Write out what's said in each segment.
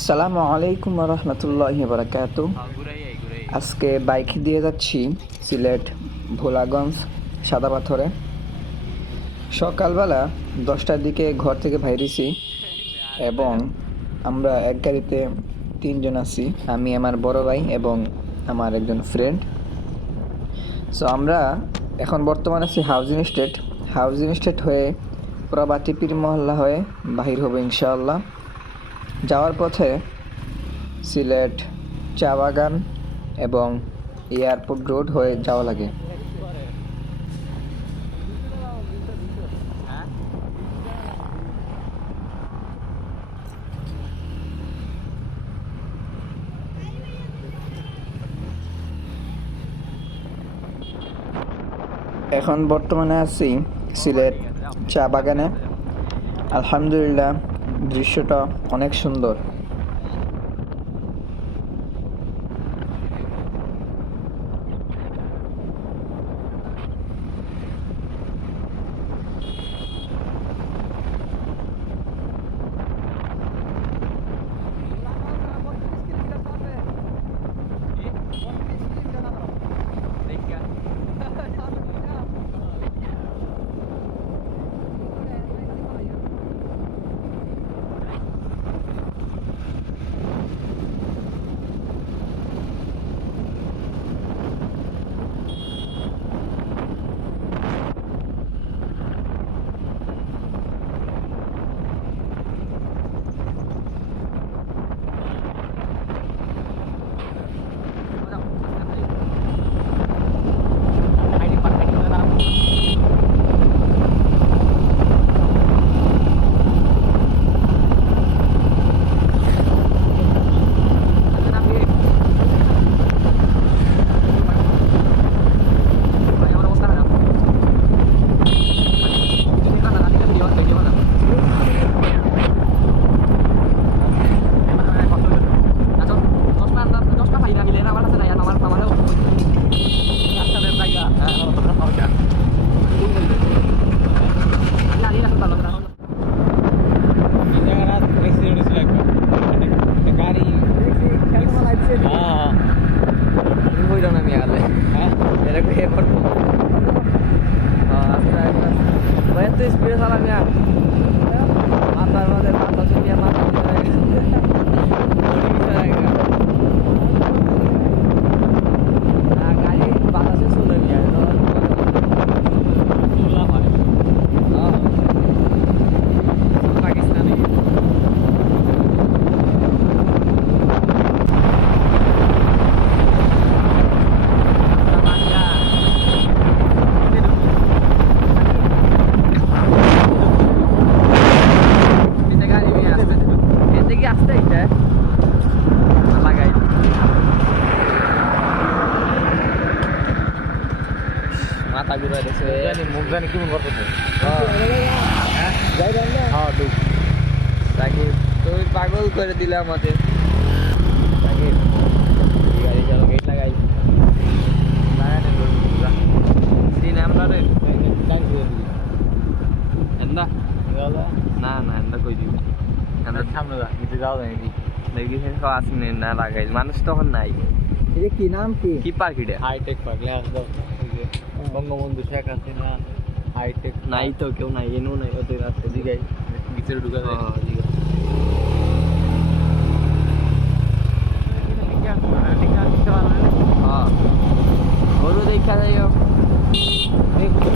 আসসালামু আলাইকুম রহমতুল্লাহ বারাকাত আজকে বাইক দিয়ে যাচ্ছি সিলেট ভোলাগঞ্জ সাদা পাথরে সকালবেলা দশটার দিকে ঘর থেকে বাইরেছি এবং আমরা এক গাড়িতে তিনজন আছি, আমি, আমার বড় ভাই এবং আমার একজন ফ্রেন্ড সো আমরা এখন বর্তমানে আছি হাউজিং স্টেট হাউজিং স্টেট হয়ে প্রবাতি পীর মহল্লা হয়ে বাহির হব ইনশাআল্লাহ। যাওয়ার পথে সিলেট চা বাগান এবং এয়ারপোর্ট রোড হয়ে যাওয়া লাগে। এখন বর্তমানে আছি সিলেট চা বাগানে আলহামদুলিল্লাহ দৃশ্যটা অনেক সুন্দর। তুই পাগল করে দিলে আমাদের। আমরা না না এন্দা কই দিবি? এন্দা সামনে যা নিচে যাও নাকি দেখি সে আসেনি না লাগাই। মানুষ তখন নাই। এটা কি নাম কি? কি পার্ক এটা? হাইটেক পার্ক লেখা দাও বঙ্গবন্ধু শেখ হাসিনা হাইটেক নাই তো কেউ নাই এনেও নাই ওদের আছে দিঘাই ভিতরে ঢুকা যায়। হ্যাঁ, দিঘা।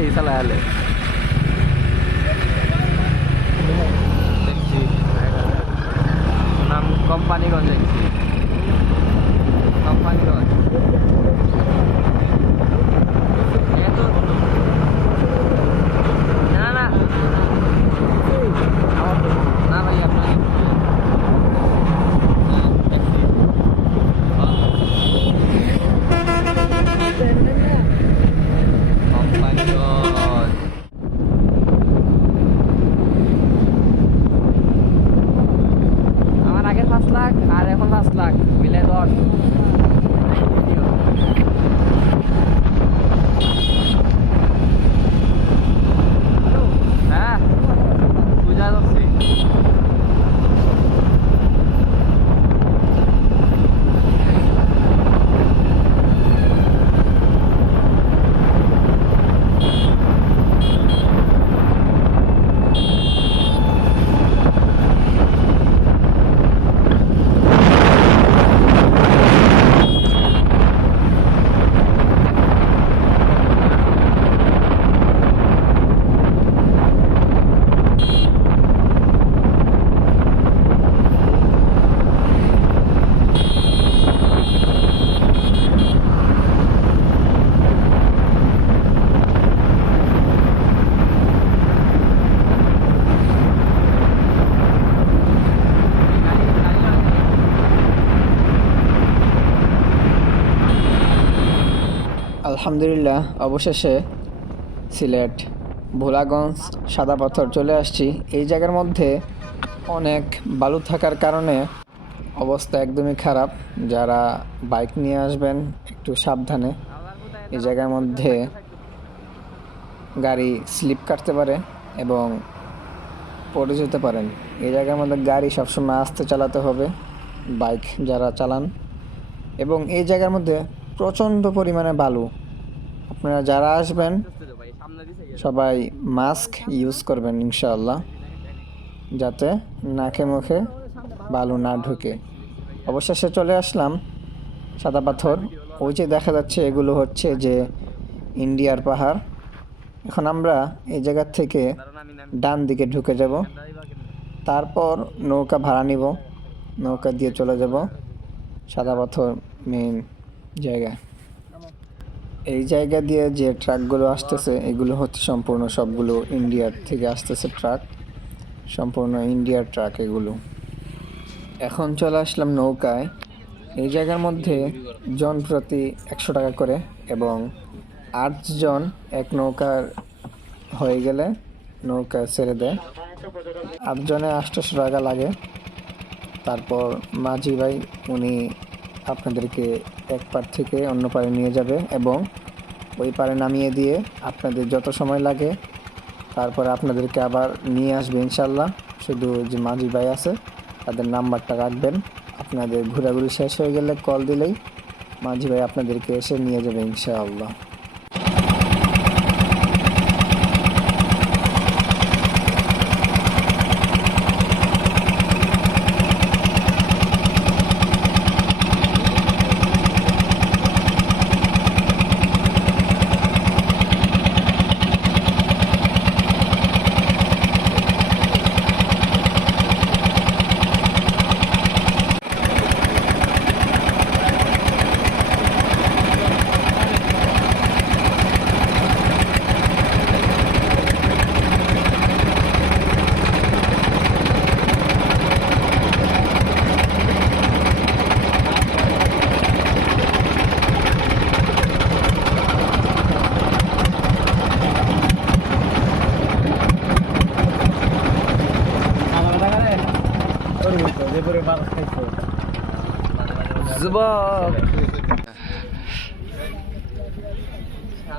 ดีสแลนเลย পাঁচ লাখ মিলে দশ হ্যাঁ বুঝা যাচ্ছে আলহামদুলিল্লাহ, অবশেষে সিলেট, ভোলাগঞ্জ, সাদা পাথর চলে আসছি। এই জায়গার মধ্যে অনেক বালু থাকার কারণে অবস্থা একদমই খারাপ। যারা বাইক নিয়ে আসবেন, একটু সাবধানে। এই জায়গার মধ্যে গাড়ি স্লিপ কাটতে পারে এবং পড়ে যেতে পারেন। এই জায়গার মধ্যে গাড়ি সবসময় আস্তে চালাতে হবে, বাইক যারা চালান। এবং এই জায়গার মধ্যে প্রচণ্ড পরিমাণে বালু আপনারা যারা আসবেন, সবাই মাস্ক ইউজ করবেন ইনশাআল্লাহ, যাতে নাকে মুখে বালু না ঢুকে। অবশেষে চলে আসলাম সাদা পাথর। ওই যে দেখা যাচ্ছে এগুলো হচ্ছে যে ইন্ডিয়ার পাহাড়। এখন আমরা এই জায়গার থেকে ডান দিকে ঢুকে যাব। তারপর নৌকা ভাড়া নিব। নৌকা দিয়ে চলে যাব। সাদা পাথর মেন জায়গা। এই জায়গা দিয়ে যে ট্রাকগুলো আসতেছে, এগুলো হচ্ছে সম্পূর্ণ সবগুলো ইন্ডিয়ার থেকে আসতেছে ট্রাক। সম্পূর্ণ ইন্ডিয়ার ট্রাক এগুলো। এখন চলে আসলাম নৌকায়। এই জায়গার মধ্যে জন প্রতি একশো টাকা করে এবং আটজন এক নৌকার হয়ে গেলে নৌকা ছেড়ে দেয়। আটজনে আটশোশো টাকা লাগে। তারপর মাঝি ভাই, উনি আপনাদেরকে এক পার থেকে অন্য পারে নিয়ে যাবে এবং ওই পারে নামিয়ে দিয়ে আপনাদের যত সময় লাগে, তারপর আপনাদেরকে আবার নিয়ে আসবে ইনশাল্লাহ শুধু যে মাঝি ভাই আছে, তাদের নাম্বারটা রাখবেন। আপনাদের ঘোরাঘুরি শেষ হয়ে গেলে কল দিলেই মাঝি ভাই আপনাদেরকে এসে নিয়ে যাবে ইনশাআল্লাহ আমার টাকা রে ওর মতো যে পরে বার খাইছো যুবক সামনে ওটা ধরে নিয়ে গেলে রে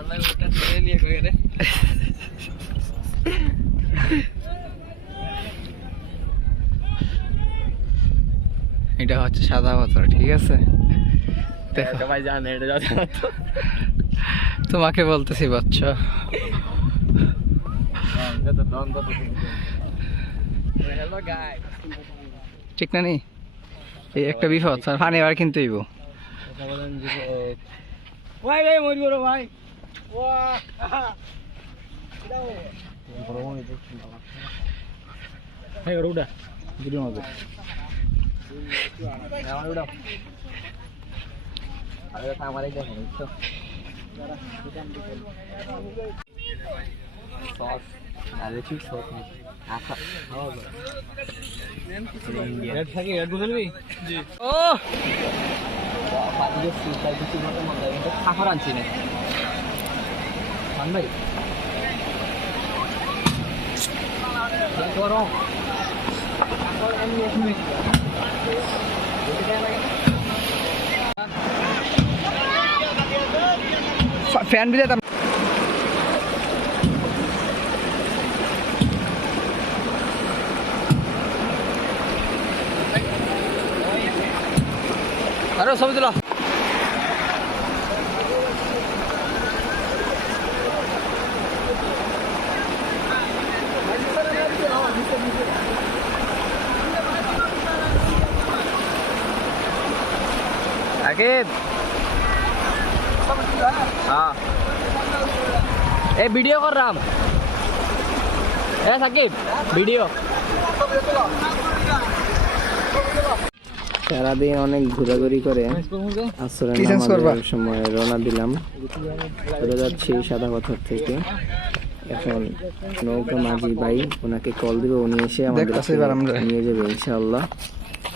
এটা হচ্ছে সাদা পাথর ঠিক আছে? দেখো। ভাই জানে এটা তোমাকে বলতেছি বাচ্চা। ঠিক না নি? এই একটা বিপদ স্যার পানি এবার কিন্তু হইব। ভাই বলেন যে ভাই ভাই মরিব রে ভাই ওয়া হ্যাঁ ওটা ভিডিও মধ্যে আমারই দেখেন বুঝছ সস আরে ঠিক সস আচ্ছা হেড থাকে হেড বুঝলবি ও পাতিকে সুইটার কিছু মতো কিন্তু খাবার আনছি না phản bì dạ cho đâu con em nghe mình fan bây giờ tầm Halo, sampai jumpa. হ্যাঁ এ ভিডিও কর রাম এ সাকিব ভিডিও সারাদিন অনেক ঘোরাঘুরি করে সময় রওনা দিলাম। চলে যাচ্ছি সাদা পাথর থেকে। এখন নৌকা মাঝি ভাই ওনাকে কল দিবে উনি এসে আমাদের। নিয়ে যাবে ইনশাআল্লাহ।